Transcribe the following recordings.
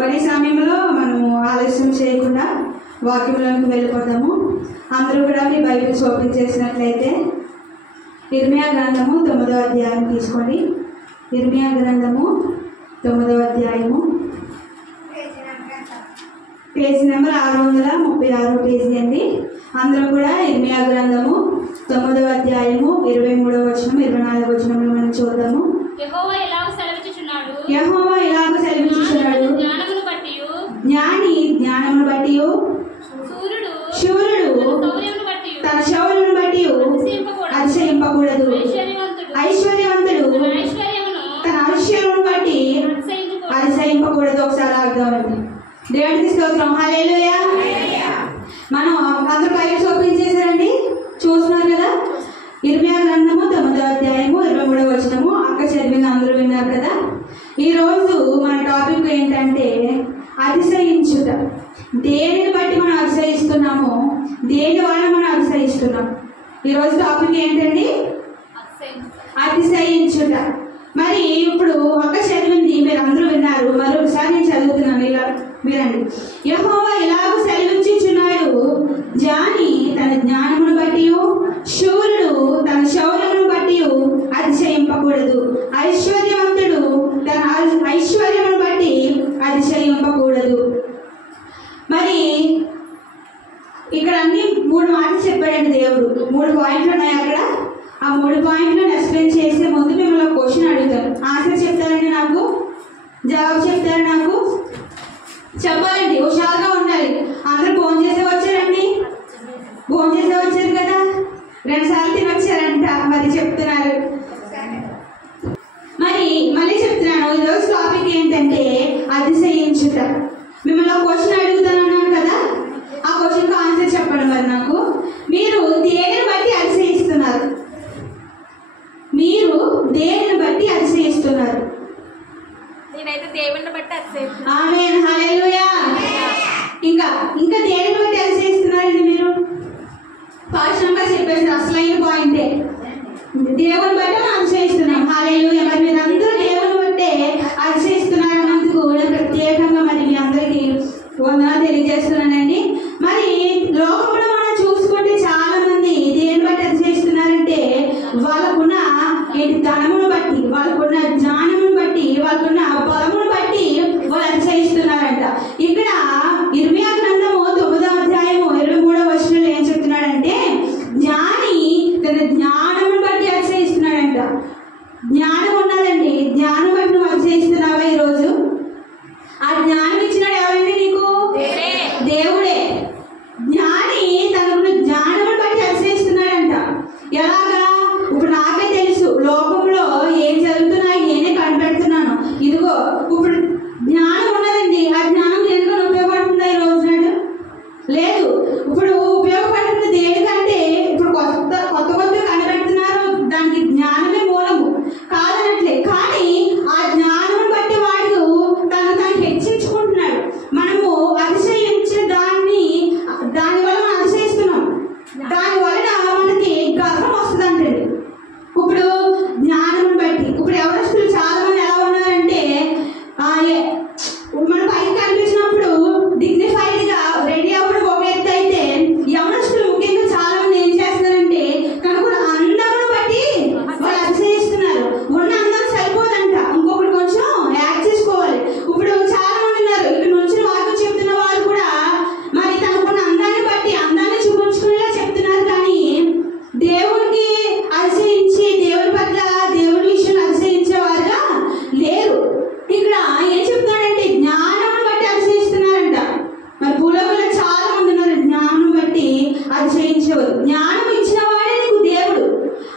మరి సమయంలో మనము ఆలస్యం చేయకుండా వాక్యంలోకి వెళ్ళిపోతాము. అందరూ కూడా మీ బైబిల్స్ ఓపెన్ చేసినట్లయితే ఇర్మియా గ్రంథము 9వ అధ్యాయం తీసుకోండి. ఇర్మియా గ్రంథము 9వ అధ్యాయము పేజీ నెంబర్ 636 పేజీ అండి. అందరూ కూడా ఇర్మియా గ్రంథము 9వ అధ్యాయము 23వ వచనం 24వ వచనంలో మనం చూద్దాము. యెహోవా ఇలాగ సెలవిచ్చుచున్నాడు, జ్ఞాని జ్ఞానమును బట్టి, శూరుడు తన శౌర్యమును బట్టి అతిశయింపకూడదు, ఐశ్వర్యవంతుడు తన ఐశ్వర్యమును బట్టి అతిశయింపకూడదు. ఒకసారి అర్థమండి. దేవునికి స్తోత్రం. హల్లెలూయా. మనం అందరూ బైబిల్స్ ఓపెన్ చేశారండి, చూస్తున్నారు కదా. ఇర్మియా గ్రంథము 9వ అధ్యాయము 23వ వచనము అక్క చదివిన అందరూ విన్నారు కదా. ఈరోజు మన టాపిక్ ఏంటంటే అతిశయించుట. దేనిని బట్టి మనం అతిశయిస్తున్నామో, దేని వల్ల మనం అతిశయిస్తున్నాం. ఈరోజు టాపిక్ ఏంటండి? అతిశయించుట. మరి ఇప్పుడు అక్క చదివింది మీరు అందరూ విన్నారు, మరొకసారి నేను చదువుతున్నాను. ఇలా వినండి. యెహోవా ఇలాగ సెలవిచ్చుచున్నాడు, జ్ఞాని తన జ్ఞానమును బట్టి, శూరుడు తన శౌర్యమును బట్టి అతిశయింపకూడదు, ఐశ్వర్యవంతుడు తన ఐశ్వర్యమును బట్టి అతిశయింపకూడదు. మరి ఇక్కడ అన్ని 3 మాటలు చెప్పాడండి దేవుడు. 3 పాయింట్లు ఉన్నాయి అక్కడ. ఆ 3 పాయింట్లను ఎక్స్ప్లెయిన్ చేసే ముందు మిమ్మల్ని క్వశ్చన్ అడుగుతాను. ఆన్సర్ చెప్తారండి, నాకు జవాబు చెప్తారు. నాకు చెప్పాలండి, హుషారుగా ఉండాలి. అందరూ భోజనం చేసే వచ్చారండి, భోజనం చేసే వచ్చారు కదా. 2 సార్లు తినొచ్చారంట. మరి చెప్తున్నారు. మరి మళ్ళీ చెప్తున్నాను, ఈరోజు టాపిక్ ఏంటంటే అతిశయించుట. మిమ్మల్ని క్వశ్చన్ అడుగుతాను అన్నాను కదా, ఆ క్వశ్చన్కి ఆన్సర్ చెప్పండి. మరి నాకు మీరు దేనిని బట్టి అతిశయిస్తున్నారు? మీరు దేనిని బట్టి అతిశయిస్తున్నారు? నేనైతే దేవుని బట్టి అతిశయిస్తున్నాను. ఆమేన్, హల్లెలూయా. ఇంకా దేనిని బట్టి అతిశయిస్తున్నారండి మీరు? పాఠంగా చెప్పేసి అసలైన పాయింటే దేవుని బట్టి మనం అతిశయిస్తున్నాం. హల్లెలూయా. మరి మీరందరూ దేవుని బట్టే అతిశయిస్తున్నారన్నందుకు నేను ప్రత్యేకంగా మరి మీ అందరికీ వందనాలు తెలియజేస్తున్నానండి. మరి లోకంలో మనం చూసుకుంటే చాలా మంది దేని బట్టి అతిశయిస్తున్నారంటే వాళ్ళకున్న ధనమును బట్టి, వాళ్ళకున్న జ్ఞానమును బట్టి, వాళ్ళకున్న బలమును బట్టి వాళ్ళు అతిశయిస్తున్నారంట. ఇక్కడ ఇర్మియా గ్రంథము 9వ అధ్యాయము 23వ వచనంలో ఏం చెప్తున్నాడంటే జ్ఞాని తన జ్ఞానమును బట్టి అతిశయిస్తున్నాడంట. జ్ఞానం ఉన్నదండి, జ్ఞానం బట్టి నువ్వు అతిశయిస్తున్నావా ఈరోజు? ఆ జ్ఞానం ఇచ్చినాడు ఎవరండి నీకు? దేవుడే. జ్ఞాని తనకున్న జ్ఞానమును బట్టి అతిశయిస్తున్నాడంట. ఎలాగా? ఇప్పుడు నాకే తెలుసు లోకంలో ఏం జరుగుతున్నాయి, నేనే కనిపెడుతున్నాను. ఇదిగో ఇప్పుడు జ్ఞానం ఉన్నదండి, ఆ జ్ఞానం దేనికన్నా ఉపయోగపడుతుందా ఈ రోజు నాడు? లేదు. ఇప్పుడు ఉపయోగపడుతుంది దేనికంటే ఇప్పుడు కొత్త కనిపెడుతున్నారు, దానికి జ్ఞానమే మూలము కాదనట్లే. కానీ ఆ జ్ఞానం బట్టి వాడు తను హెచ్చించుకుంటున్నాడు. మనము అతిశయించే దానివల్ల మనం అతిశయిస్తున్నాం. దానివల్ల మనకి గర్వం వస్తుందంటే ఇప్పుడు జ్ఞానం బట్టి. ఇప్పుడు ఎవరస్తులు చాలా మంది ఎలా ఉన్నారంటే మన పైకి కనిపించినప్పుడు డిగ్నిఫైడ్ గా రెడీ అవ్వడం ఒక ఎత్తు అయితే, యవనస్తులు ముఖ్యంగా చాలా మంది ఏం చేస్తున్నారంటే కనుక అందమును బట్టి వాళ్ళు అతిశయిస్తున్నారు. ఉన్న అందం సరిపోదంట, ఇంకొకటి కొంచెం యాడ్ చేసుకోవాలి. ఇప్పుడు చాలా మంది ఉన్నారు ఇక్కడ నుంచి వారు చెప్తున్న వారు కూడా మరి తనకున్న అందాన్ని బట్టి అందాన్ని చూపించుకునేలా చెప్తున్నారు. కానీ దేవునికి అతిశయించి దేవుని పట్ల దేవుని విషయంలో అతిశయించేవారుగా లేరు. ఇక్కడ ఏం చెప్తున్నాడంటే జ్ఞానం బట్టి అతిశయిస్తున్నారంట. మరి భూలోకంలో చాలా మంది ఉన్నారు జ్ఞానం బట్టి అతిశయించేవారు. జ్ఞానం ఇచ్చిన వాడే నీకు దేవుడు,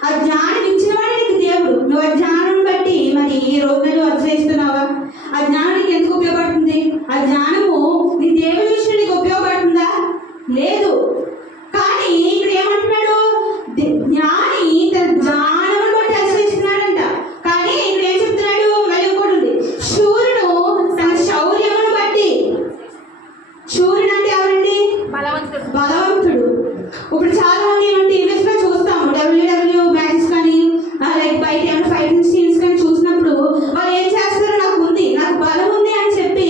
ఆ జ్ఞానం ఇచ్చిన వాడే నీకు దేవుడు. నువ్వు ఆ జ్ఞానం బట్టి మరి ఈ రోజు నువ్వు అతిశయిస్తున్నావా? ఆ జ్ఞానం నీకు ఎందుకు ఉపయోగపడుతుంది? ఆ జ్ఞానము నీ దేవుని విషయంలో నీకు ఉపయోగపడుతుందా? లేదు. కానీ ఇక్కడ ఏమంటున్నాడు? జ్ఞాని తన జ్ఞానమును బట్టి అతిశయిస్తున్నాడంట. కానీ ఇక్కడ ఏం చెప్తున్నాడు? మళ్ళీ ఇంకోటి ఉంది, శూరుడు తన శౌర్యమును బట్టి. శూరుడు అంటే ఎవరండి? బలవంతుడు. ఇప్పుడు చాలా మంది ఏమంటే టీవీస్ లో చూస్తాము, డబ్ల్యూడబ్ల్యూ మ్యాచెస్ కానీ లైక్ బయట ఏమైనా ఫైటింగ్ సీన్స్ కానీ చూసినప్పుడు వాళ్ళు ఏం చేస్తారు, నాకు బలం ఉంది అని చెప్పి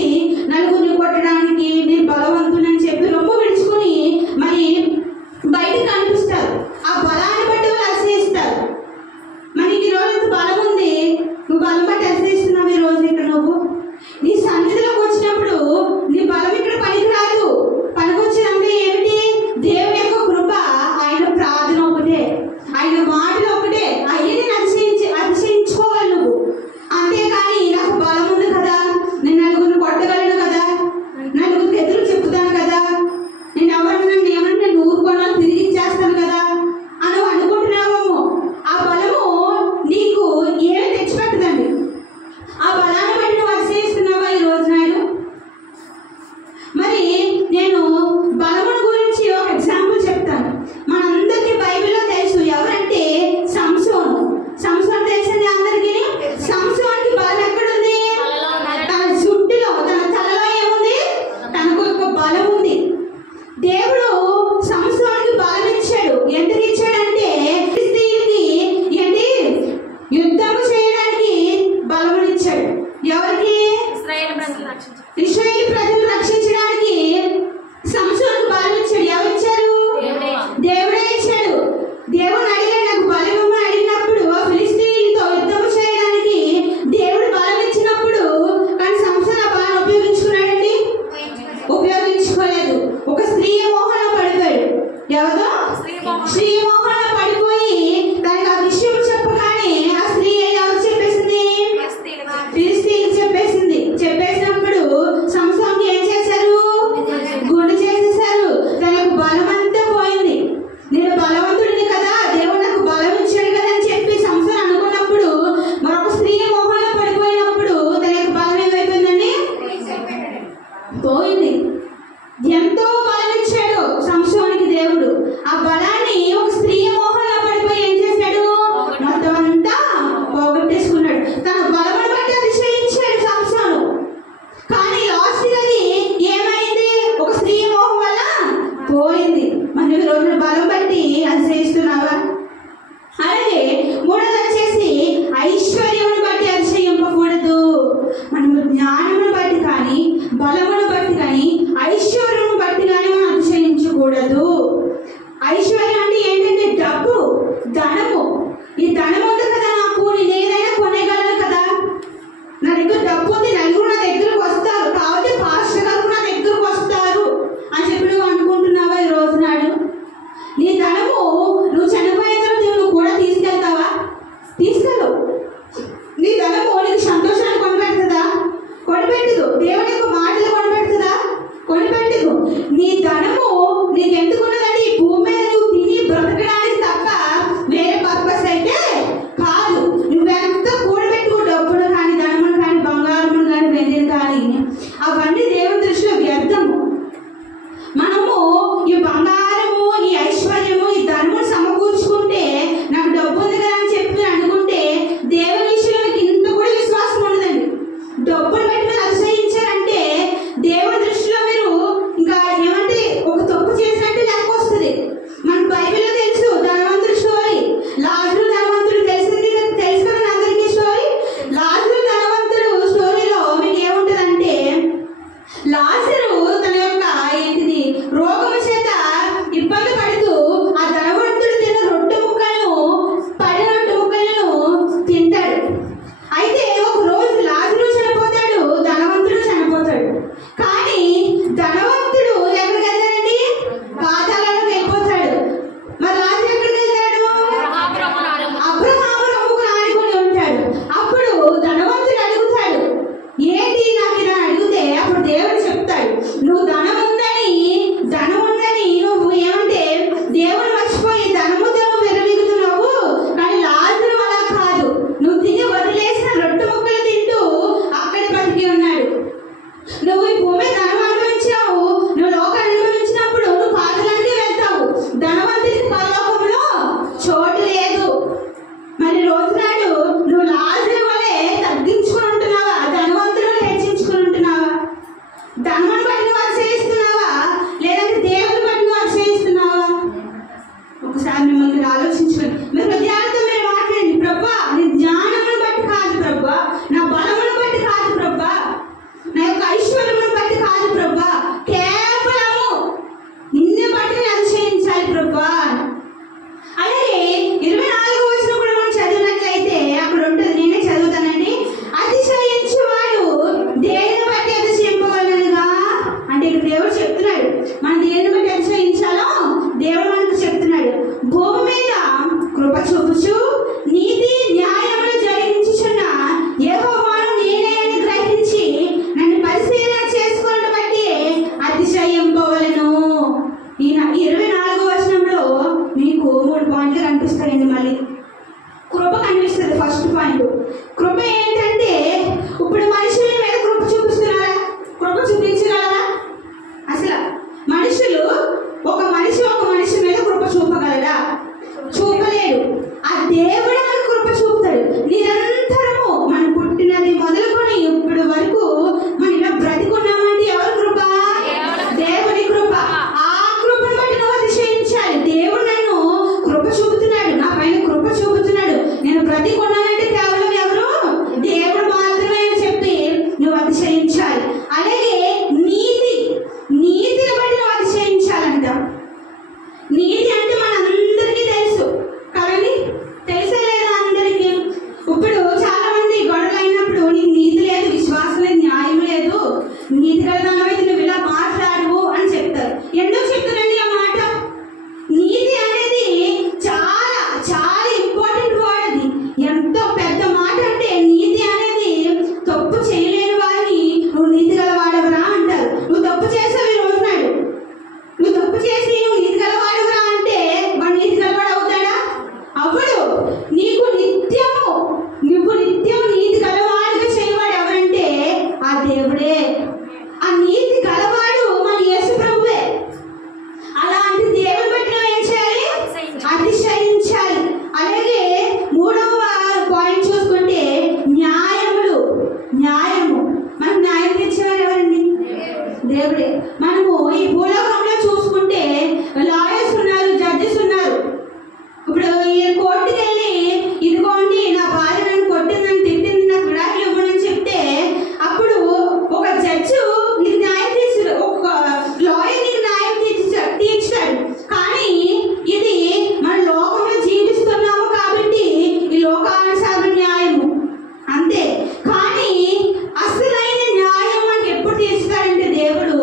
ఇశ్రాయేలు ప్రజలను రక్షించడానికి సంసోనుకు బలం ఇచ్చాడు. ఎవరు ఇచ్చారు? దేవుడే ఇచ్చాడు. దేవుడు అడిగాడు, నాకు బలం ఇవ్వమని అడిగినప్పుడు ఫిలిష్తీయులతో యుద్ధం చేయడానికి దేవుడు బలం ఇచ్చినప్పుడు, కానీ సంసోను ఆ బలాన్ని ఉపయోగించుకున్నాడండి? ఉపయోగించుకోలేదు. ఒక స్త్రీ మోహంలో పడిపోయాడు. ఎవరో స్త్రీ మోహంలో పడిపోయి దానికి ఆ విషయం చెప్పగానే ఆ స్త్రీ ఎవరు చెప్పేసింది? ఫిలిష్తీయులకు చెప్పేసింది. చెప్పేసినప్పుడు సంసోనుకి ఏం చేశారు? గుండు చేసేసారు. తన యొక్క బలం అంతా పోయింది. నేను బలవంతుడిని కదా, దేవుడు నాకు బలం ఇచ్చాడు కదా అని చెప్పి సంసోను అనుకున్నప్పుడు మరొక స్త్రీ మోహంలో పడిపోయినప్పుడు తన యొక్క బలం ఏమైపోయిందండి? పోయింది. ఎంతో బలం ఇచ్చాడు సంసోనుకి దేవుడు. ఆ బలాన్ని ఒక స్త్రీ మోహంలో పడిపోయి ఏం చేశాడు? మొత్తం అంతా పోగొట్టేసుకున్నాడు. తన బలమును బట్టి అతిశయించాడు సంసోను. కానీ లాస్ట్ అది ఏమైంది? ఒక స్త్రీ మోహం వల్ల పోయింది. మనం ఈ రోజు బలం బట్టి అతిశయిస్తున్నావా? అలాగే మూడోది వచ్చేసి ఐశ్వర్యమును బట్టి అతిశయింపకూడదు. మనము జ్ఞానమును బట్టి కానీ, బలమును బట్టి కానీ, ఐశ్వర్యమును బట్టి కానీ మనం అతిశయించకూడదు. ఐశ్వర్యం అంటే ఏంటంటే డబ్బు, ధనము. ఈ ధనం ఉంది కదా, నాకు నేను ఏదైనా కొనేయగలను కదా, నా దగ్గర డబ్బు ఉంది, నలుగురు నా దగ్గరకు వస్తారు, కాబట్టి పాస్టర్ గారు నా దగ్గరకు వస్తారు అని చెప్పి నువ్వు అనుకుంటున్నావా ఈ రోజు నాడు? నీ ధనము నువ్వు చనిపోయిన తర్వాత నువ్వు కూడా తీసుకెళ్తావా? తీసుకెళ్ళవు. నీ ధనము నీకు సంతోషాన్ని కొనిపెడుతుందా? కొనిపెట్టదు. దేవుని యొక్క మాటలు కొనిపెడుతుందా? కొనిపెట్టదు. నీ ధనము నీకు ఎందుకున్నదంటే ఈ భూమి మీద నువ్వు తిని బ్రతకడానికి తప్ప వేరే పర్పస్ అయితే కాదు. నువ్వెంత కూడబెట్టు డబ్బును కానీ, ధనమును కానీ, బంగారమును కానీ, వెండిని కానీ, అవన్నీ దేవుని దృష్టిలో వ్యర్థము. మనము ఈ బంగారము, ఈ ఐశ్వర్యము, ఈ ధనమును సమకూర్చుకుంటే నాకు డబ్బు ఉంది కదా అని చెప్పి అనుకుంటే దేవుని విషయంలో మీకు ఇంత కూడా విశ్వాసం ఉండదండి. డబ్బులు పెట్టి మీరు అతిశయించారంటే దేవుని దృష్టిలో మీరు ఇంకా ఏమంటే ఒక నీతి గల దానివైతే నువ్వు ఇలా మాట్లాడవు అని చెప్తారు. ఎందుకు చెప్తారండి ఆ మాట? నీతి అనేది చాలా చాలా ఇంపార్టెంట్ వర్డ్. అది ఎంతో పెద్ద మాట. అంటే నీతి అనేది తప్పు చేయలేని వారిని నువ్వు నీతి గలవాడవరా అంటారు. నువ్వు తప్పు చేసావు ఈ రోజు నాడు, నువ్వు తప్పు చేసి నువ్వు నీతి గలవాడవరా అంటే వాడు నీతి గలవాడు అవుతాడా? అప్పుడు నీకు నిత్యము నీతి గలవాడుగా చేయవాడు ఎవరంటే ఆ దేవుడే. ఆ నీతి గలవాడు మన యేసు ప్రభువే. అలాంటి దేవుని బట్టి నువ్వు ఏం చేయాలి? అతిశయించాలి. అలాగే మూడవ పాయింట్ చూసుకుంటే న్యాయము. మనం న్యాయం తెచ్చేవారు ఎవరండి? దేవుడే. మనము ఈ భూలోకంలో చూసుకుంటే లాయర్స్ ఉన్నారు, జడ్జెస్ ఉన్నారు. ఇప్పుడు ఈ కోర్టుకి వెళ్ళి ఇదిగోండి నా భార్య నన్ను కొట్టిందని తిట్టింది, నాకు విడాకులు ఇవ్వడని చెప్తే అప్పుడు ఒక జడ్జు నీకు న్యాయం తీర్చాడు, ఒక లాయర్ నీకు న్యాయం తీర్చాడు. కానీ ఇది మన లోకంలో జీవిస్తున్నాము కాబట్టి ఈ లోకానుసార న్యాయము అంతే. కానీ అసలైన న్యాయం మనకి ఎప్పుడు తీర్చుతాడంటే దేవుడు.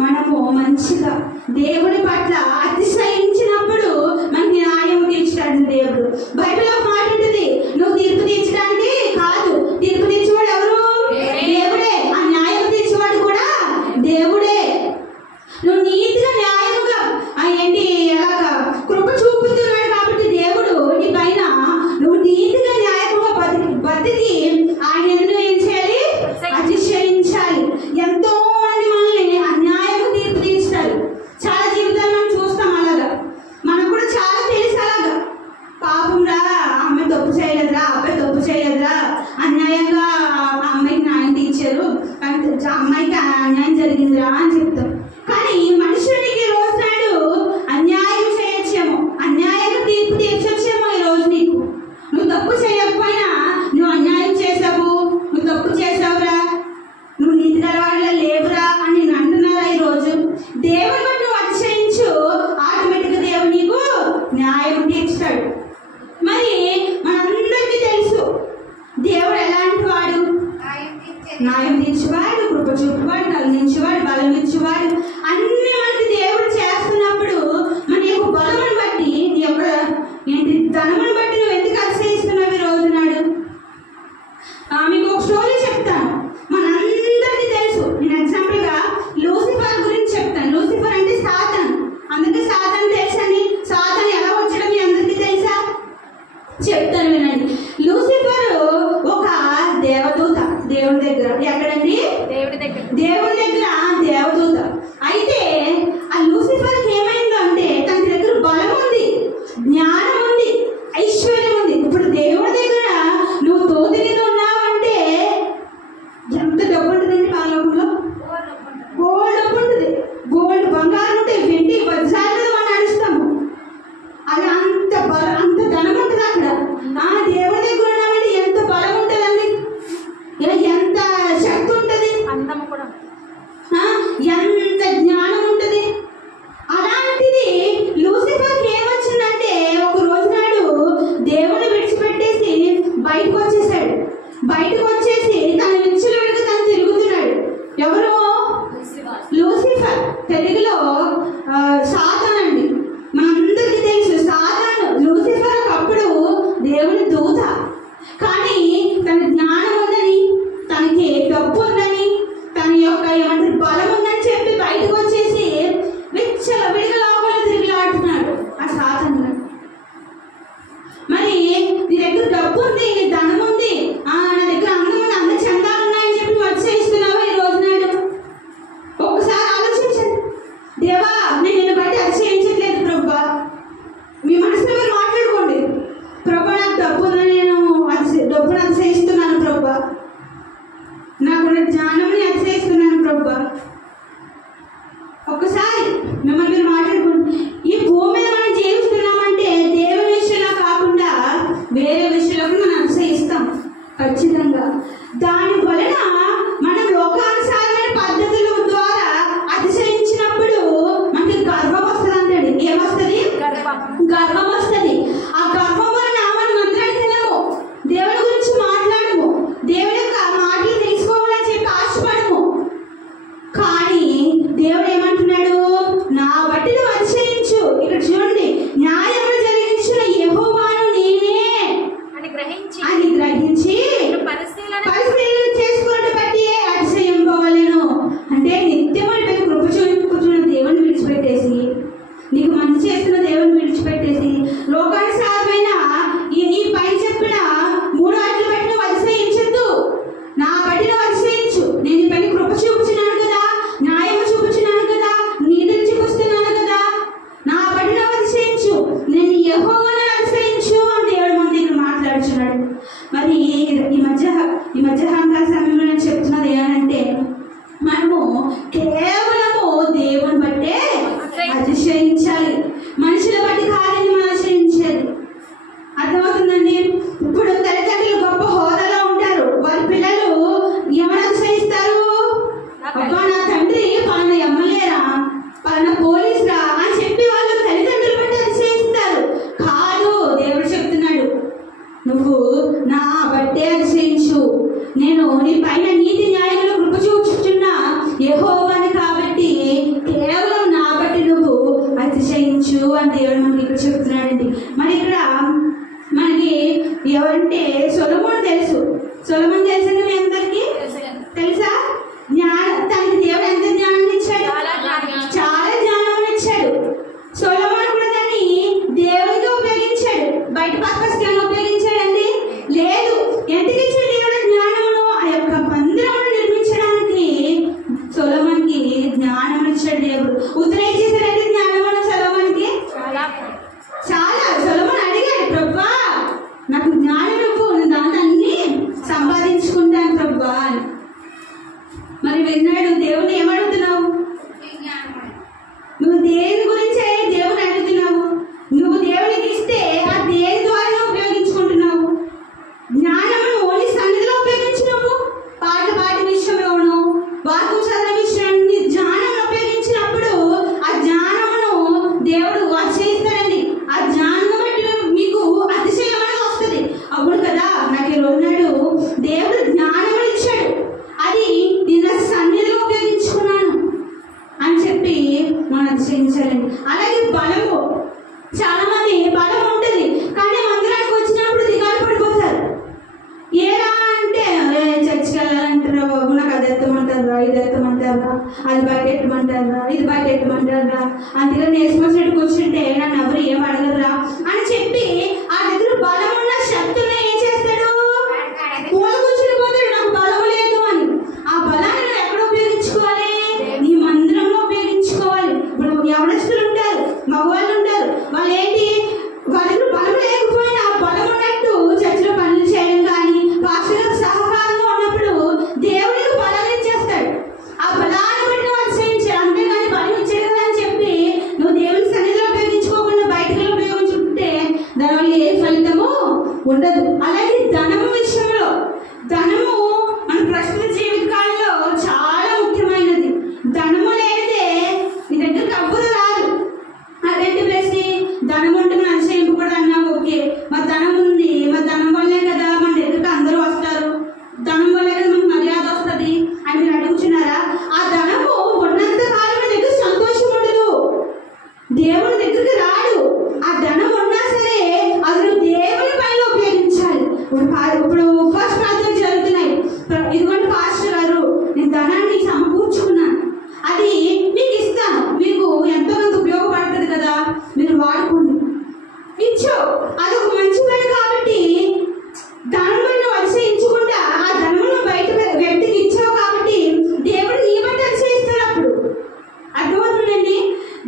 మనము మంచిగా దేవుడి పట్ల అతిశయించినప్పుడు మనకి న్యాయం తీర్చుతాడు దేవుడు. బైబిల్లో మాట ఉంటుంది, నువ్వు తీర్పు తీర్చడానికి కాదు, తీర్పు తీర్చేవాడు ఎవరు? దేవుడే. ఆ న్యాయం తీర్చేవాడు కూడా దేవుడే. నువ్వు నీతిగా న్యాయముగా ఏంటి అలాగా కృప చూపుతున్నాడు కాబట్టి దేవుడు నీ పైన నువ్వు నీతిగా న్యాయముగా బతికి ఆయన ఎందుకు ఏం చేయాలి? అతిశయించాలి. ఎంతో మంది మనల్ని అన్యాయము తీర్పు తీర్చారు. చాలా జీవితాలు మనం చూస్తాం అలాగా. మనకు కూడా చాలా తెలుసు అలాగా. పాపం రా, అమ్మాయి తప్పు చేయలేదురా, అబ్బాయి తప్పు చేయలేదురా, అన్యాయంగా అమ్మాయికి న్యాయం తీర్చారు, అమ్మాయికి అన్యాయం జరిగిందిరా అని చెప్తాం. కానీ మనుషునికి రోజు నాడు అన్యాయం చేయొచ్చేమో, అన్యాయంగా తీర్పు తీర్చొచ్చేమో ఈ రోజు నీకు. నువ్వు తప్పు చేయకపోయినా నువ్వు అన్యాయం చేసావు, నువ్వు తప్పు చేసావురా, నువ్వు నీతి గలవాడిలా లేవురా అని నేను అంటున్నారా ఈ రోజు? దేవుని బట్టి నువ్వు అతిశయించు, ఆటోమేటిక్గా దేవుడు నీకు న్యాయం తీర్చుతాడు. మరి మనందరికీ తెలుసు దేవుడు ఎలాంటి వాడు? న్యాయం తీర్చేవాడు, కృప చూపువాడు, కలిగించేవాడు, బలం ఇచ్చేవాడు. అన్ని మనకి దేవుడు చేస్తున్నప్పుడు మన యొక్క బలమును బట్టి, నీ యొక్క ధనమును బట్టి నువ్వు ఎందుకు అతిశయిస్తున్నావు ఈ రోజు నాడు? మీకు ఒక స్టోరీ చెప్తాను, మనందరికీ తెలుసు. నేను ఎగ్జాంపుల్గా లూసిఫర్ గురించి చెప్తాను. లూసిఫర్ అంటే సాతాన్. అందరికీ సాతాన్ తెలుసండి. సాతాన్ ఎలా వచ్చాడో మీ అందరికీ తెలుసా? చెప్తాను వినండి. లూసిఫర్ ఒక దేవదూత దేవుడి దగ్గర. ఎక్కడండి? దేవుడి దగ్గర దేవదూత. అయితే ఆ లూసిఫర్కి ఏమైందో అంటే తన దగ్గర బలం ఉంది, జ్ఞానం ఉంది, ఐశ్వర్యం ఉంది. ఇప్పుడు దేవుడి దగ్గర నువ్వు తోతి కింద ఉన్నావంటే ఎంత డబ్బు ఉంటుందండి? పాలకుల్లో గోల్డ్ డబ్బు ఉంటుంది, గోల్డ్ బంగారం ఉంటాయి, వెండి వజ్రాల మీద మనం నడుస్తాము. అది అంత బలం, అంత ధనం ఉంటుంది అక్కడ. దేవుడి దగ్గర ఉన్నామంటే ఎంత బలం ఉంటుందండి, ఎంత శక్తి ఉంటుంది, ఎంత జ్ఞానం ఉంటుంది. అలాంటిది లూసిఫర్కి ఏమొచ్చిందంటే ఒక రోజు నాడు దేవుడిని విడిచిపెట్టేసి బయటకు వచ్చేసాడు. బయటకు వచ్చేసి తన విచ్చలవిడిగా తను తిరుగుతున్నాడు. ఎవరు? లూసిఫర్. తెలుగులో సాతాన్ అండి. మనందరికీ తెలుసు సాతాను. లూసిఫర్ ఒకప్పుడు దేవుని దూత. కానీ తన జ్ఞానం ఉందని, తనకి డబ్బు ఉందని, తన యొక్క ఏమంటారు బలం ఉందని చెప్పి బయటకు వచ్చేసి విచ్చలవిడిగా లోపల తిరిగిలాడుతున్నాడు ఆ సాతాను. మరి నీ దగ్గర డబ్బు ఉంది, నీ ధనం ఉంది, నా దగ్గర అందం ఉంది, అందరి చందాలు ఉన్నాయని చెప్పి వచ్చేస్తున్నావా ఈ రోజు నాడు? ఒక్కసారి ఆలోచించండి. దేవా నేను నిన్ను బట్టి అతిశయించట్లేదు ప్రభా. మీ మనసులో మీరు మాట్లాడుకోండి. ప్రభా నాకు డబ్బు ఉందని నేను డబ్బును అతిశయిస్తున్నాను ప్రభా, నాకు జ్ఞానం అతిశయిస్తున్నాను ప్రభా. కేవలము దేవుని బట్టే అతిశయించాలి, మనుషుల బట్టి కాదని మనం ఆశ్రయించేది. అర్థమవుతుందండి? ఇప్పుడు తల్లిదండ్రులు గొప్ప హోదాలో ఉంటారు, వారి పిల్లలు ఏమని ఆశ్రయిస్తారు? అబ్బా నా తండ్రి పలానా ఎమ్మెల్యేరా, పలానా పోలీసురా అని చెప్పి వాళ్ళు తల్లిదండ్రులు బట్టి ఆశ్రయిస్తారు. కాదు, దేవుడు చెప్తున్నాడు, నువ్వు నా బట్టే ఆశ్రయించు, నేను నీ పైన నీతి న్యాయంలో కృప చూచుచున్నా యెహోవాని కాబట్టి కేవలం నా బట్టి నువ్వు అతిశయించు అని దేవుడు మనకి ఇక్కడ చెప్తున్నాడండి. మరి ఇక్కడ మనకి ఎవరంటే సొలొమోను తెలుసు. సొలొమోను తెలుసండి మీ అందరికీ? తెలుసా? తనకి దేవుడు ఎంత జ్ఞానాన్ని ఇచ్చాడు? చాలా జ్ఞానం ఇచ్చాడు. సొలొమోను కూడా దాన్ని దేవుడిగా ఉపయోగించాడు. బయట పర్పస్గా ఉపయోగించాడండి? లేదు. ఎందుకు ఇచ్చాడు దేవుడు జ్ఞానమును? ఆ యొక్క మందిరమును నిర్మించడానికి సొలొమోనుకి జ్ఞానం ఇచ్చాడు దేవుడు. ఉత్తరం చేశాడంటే జ్ఞానమును సొలొమోనుకి చాలా. సొలొమోను అడిగాడు, ప్రభువా నాకు జ్ఞానం ఇవ్వు, నేను దాంట్లో అన్ని సంపాదించుకుంటాను ప్రభువా అని. మరి విన్నాడు దేవుని ఏమడుగుతున్నావు? నువ్వు దేని గురించే దేవుని అడుగుతున్నావు? నువ్వు దేవునికి ఇస్తే ఆ దేని ద్వారా ఉపయోగించుకుంటున్నావు? జ్ఞానమును ఓన్లీ సన్నిధిలో ఉపయోగించినావు, పాటి విషయంలోను, వాక్యం చదివే విషయాన్ని జ్ఞానం ఉపయోగించినప్పుడు ఆ జ్ఞానమును దేవుడు ఆశ్రయిస్తాడండి. ఆ జ్ఞానం బట్టి మీకు అతిశయం అనేది వస్తుంది. అప్పుడు కదా నాకు ఈరోజు దేవుడు జ్ఞానం ఇచ్చాడు, అది నిన్న సన్నిధిలో ఉపయోగించుకున్నాను అని చెప్పి మనం అతిశయించాలండి. అలాగే బలము, చాలా మంది బలం ఉంటుంది కానీ మందిరానికి వచ్చినప్పుడు దిగాలు పడిపోతారు. ఏరా అంటే చర్చికి వెళ్ళాలంటారా బాబు, నాకు అది ఎత్తమంటారా, ఇది ఎత్తమంటారా, అది బయట ఎట్టమంటారా, ఇది బయట ఎట్టమంటారా, అందుకని నేర్చుకోవడానికి వచ్చింటే నన్ను ఎవరు ఏం అడగరా అని చెప్పి ఆ దగ్గర బలం ఉన్న శక్తులను ఏం చేస్తాడు? పూల కూర్చుని పోతాడు, నాకు బలం లేదు అని. ఆ బలాన్ని నువ్వు ఎక్కడ ఉపయోగించుకోవాలి? నీ మందిరంలో ఉపయోగించుకోవాలి. ఇప్పుడు ఎవరస్తులు ఉంటారు, మగవాళ్ళు ఉంటారు, వాళ్ళు ఏంటి, వాళ్ళ దగ్గర బలం లేకపోయినా ఆ బలం ఉన్నట్టు చర్చిలో పనులు చేయడం కానీ పాస్టర్లకు సహకారంగా ఉన్నప్పుడు దేవుడికి బలం ఇచ్చేస్తాడు. ఆ బలాన్ని బట్టి నువ్వు ఆశ్రయించాలి, అంతేగాని బలం ఇచ్చాడు కదా అని చెప్పి నువ్వు దేవుని సన్నిధిలో ఉపయోగించుకోకుండా బయటకు ఉపయోగించుకుంటే దానివల్ల ఏ ఫలితము ఉండదు. అలాగే ధనము విషయంలో, ధనము మన ప్రస్తుత జీవితాల్లో చాలా ముఖ్యమైనది. ధనము లేదే నీ దగ్గరికి అవ్వదు రాదు. అదేంటి ప్రశ్న, ధనం ఉంటే మనం అతిశయింపకూడదు అన్నావు. ఓకే, మా ధనం ఉంది, మా ధనం వల్లే కదా మన దగ్గరికి అందరూ వస్తారు, ధనం వల్లే కదా మనకు మర్యాద వస్తుంది అని మీరు అడుగుతున్నారా? ఆ ధనము ఉన్నంత కాలం మన దగ్గర సంతోషం ఉండదు, దేవుని దగ్గరికి రాడు. ఆ ధనం ఉన్నా సరే అది నువ్వు దేవుని పైన ఉపయోగించాలి. ఇప్పుడు ఉపవాస ప్రార్థనలు జరుగుతున్నాయి. ఇదిగోండి పాస్టర్ గారు, నేను ధనాన్ని సమకూర్చుకున్నాను, అది మీకు ఇస్తాను, మీకు ఎంతో కొంత ఉపయోగపడుతుంది కదా, మీరు వాడుకోండి. ఇచ్చావు, అది ఒక మంచి పని కాబట్టి ధనమును అతిశయించకుండా ఆ ధనమును బయట వ్యక్తికి ఇచ్చావు కాబట్టి దేవుడు నీ బట్టి అతిశయిస్తాడు. అప్పుడు అర్థమవుతుందండి?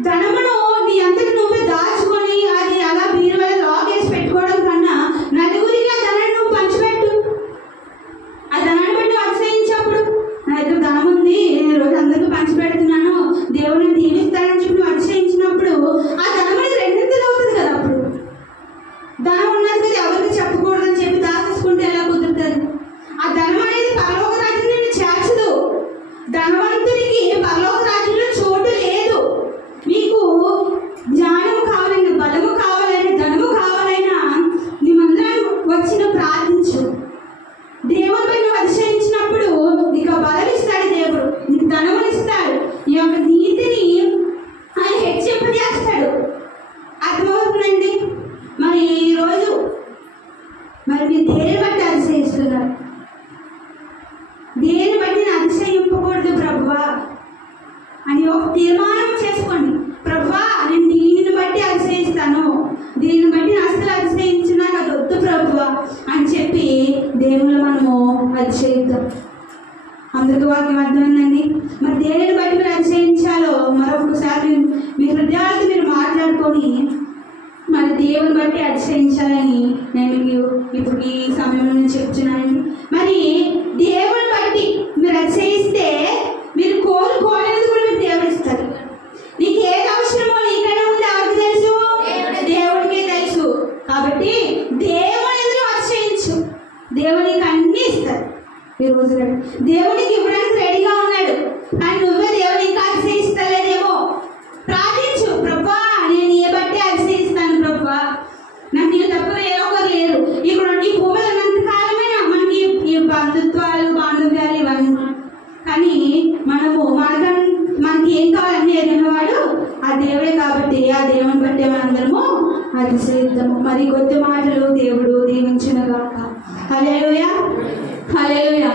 ధనమును నీ అంతటి నువ్వే దాచుకొని అది అలా బీరువాలో లాగేసి పెట్టుకోవడం కన్నా నలుగురికి ఆ ధనాన్ని నువ్వు పంచిపెట్టు. ఆ ధనాన్ని బట్టి నువ్వు అతిశయించినప్పుడు నా దగ్గర ధనం ఉంది, నేను రోజు అందరికీ పంచిపెడుతున్నాను, దేవుడిని దీవిస్తానని చెప్పి నువ్వు అతిశయించినప్పుడు ఆ ధనం అనేది రెండింతలు అవుతుంది కదా. అప్పుడు ధనం ఉన్నది కదా ఎవరికి చెప్పకూడదని చెప్పి దాచేసుకుంటే ఎలా కుదురుతుంది? ఆ ధనం అనేది పరలోక రాజ్యంలో నిన్ను చేర్చదు. ధనవంతునికి పరలోక రాజ్యంలో చోటు లేదు. మీకు జ్ఞానము కావాలైనా, బలము కావాలైనా, ధనము కావాలైనా నీ మందిరాన్ని వచ్చి నువ్వు ప్రార్థించు. దేవుడిపై నువ్వు అతిశయించినప్పుడు నీకు బలం ఇస్తాడు దేవుడు, నీకు ధనముని ఇస్తాడు, నీ యొక్క నీతిని ఆయన హెచ్చింపజేస్తాడు. అర్థమవుతుందండి? మరి ఈరోజు మరి మీరు దేని బట్టి అతిశయిస్తున్నారు? దేని బట్టి నేను అతిశయింపకూడదు ప్రభువా అని ఒక తీర్మానం చేసుకోండి. ప్రభువా నేను దీనిని బట్టి అతిశయిస్తాను, దీనిని బట్టి అసలు అతిశయించినా అది వద్దు ప్రభువా అని చెప్పి దేవుళ్ళు మనము అతిశయిద్దాం. అందరికీ వాక్యం అర్థమైందండి? మరి దేనిని బట్టి మీరు అతిశయించాలో మరొకసారి మీ హృదయాలతో మీరు మాట్లాడుకొని మరి దేవుని బట్టి అతిశయించాలని నేను ఇప్పుడు ఈ సమయంలో నేను చెప్తున్నానండి. మరి దేవుని బట్టి మీరు అతిశయిస్తే మీరు కోరుకో దేవుడే కాబట్టి ఆ దేవుని బట్టి మనందరము అతిశయిద్దాము. మరి కొద్ది మాటలు దేవుడు దీవించును గాక. హల్లెలూయా, హల్లెలూయా.